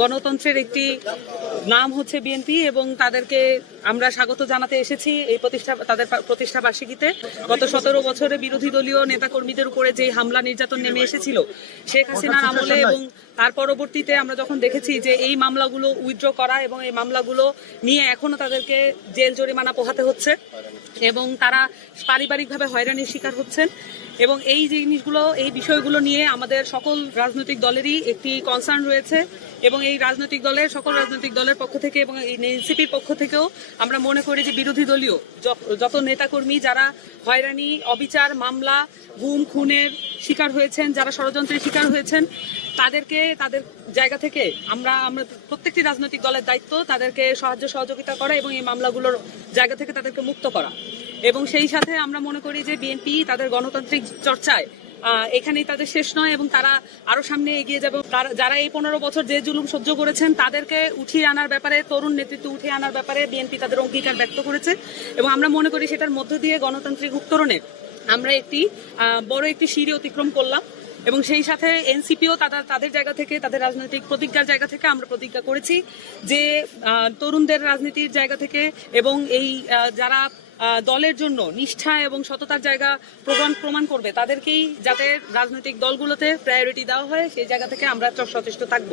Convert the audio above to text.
গণতন্ত্রের একটি নাম হচ্ছে বিএনপি এবং তাদেরকে আমরা স্বাগত জানাতে এসেছি এই তাদের প্রতিষ্ঠা বার্ষিকীতে। গত 17 বছরে বিরোধী দলীয় নেতাকর্মীদের উপরে যে হামলা নির্যাতন নেমে এসেছিল শেখ হাসিনার আমলে এবং তার পরবর্তীতে আমরা যখন দেখেছি যে এই মামলাগুলো উইথড্র করা এবং এই মামলাগুলো নিয়ে এখনো তাদেরকে জেল জরিমানা পোহাতে হচ্ছে এবং তারা পারিবারিকভাবে হয়রানির শিকার হচ্ছেন এবং এই জিনিসগুলো এই বিষয়গুলো নিয়ে আমাদের সকল রাজনৈতিক দলেরই একটি কনসার্ন রয়েছে এবং এই সকল রাজনৈতিক দলের পক্ষ থেকে এবং এই এনসিপির পক্ষ থেকেও আমরা মনে করি যে বিরোধী দলীয় যত নেতাকর্মী যারা হয়রানি অবিচার মামলা গুম খুনের শিকার হয়েছেন, যারা ষড়যন্ত্রের শিকার হয়েছেন, তাদেরকে তাদের জায়গা থেকে আমরা প্রত্যেকটি রাজনৈতিক দলের দায়িত্ব তাদেরকে সাহায্য সহযোগিতা করা এবং এই মামলাগুলোর জায়গা থেকে তাদেরকে মুক্ত করা। এবং সেই সাথে আমরা মনে করি যে বিএনপি তাদের গণতান্ত্রিক চর্চায় এখানেই তাদের শেষ নয় এবং তারা আরো সামনে এগিয়ে যাবে। যারা এই 15 বছর যে জুলুম সহ্য করেছেন তাদেরকে উঠিয়ে আনার ব্যাপারে, তরুণ নেতৃত্ব উঠিয়ে আনার ব্যাপারে বিএনপি তাদের অঙ্গীকার ব্যক্ত করেছে এবং আমরা মনে করি সেটার মধ্য দিয়ে গণতান্ত্রিক উত্তরণে আমরা একটি বড় একটি সিঁড়ি অতিক্রম করলাম এবং সেই সাথে এনসিপিও তাদের জায়গা থেকে, তাদের রাজনৈতিক প্রতিজ্ঞার জায়গা থেকে আমরা প্রতিজ্ঞা করেছি যে তরুণদের রাজনীতির জায়গা থেকে এবং এই যারা দলের জন্য নিষ্ঠা এবং সততার জায়গা প্রমাণ করবে তাদেরকেই যাতে রাজনৈতিক দলগুলোতে প্রায়োরিটি দেওয়া হয় সেই জায়গা থেকে আমরা সচেষ্ট থাকবো।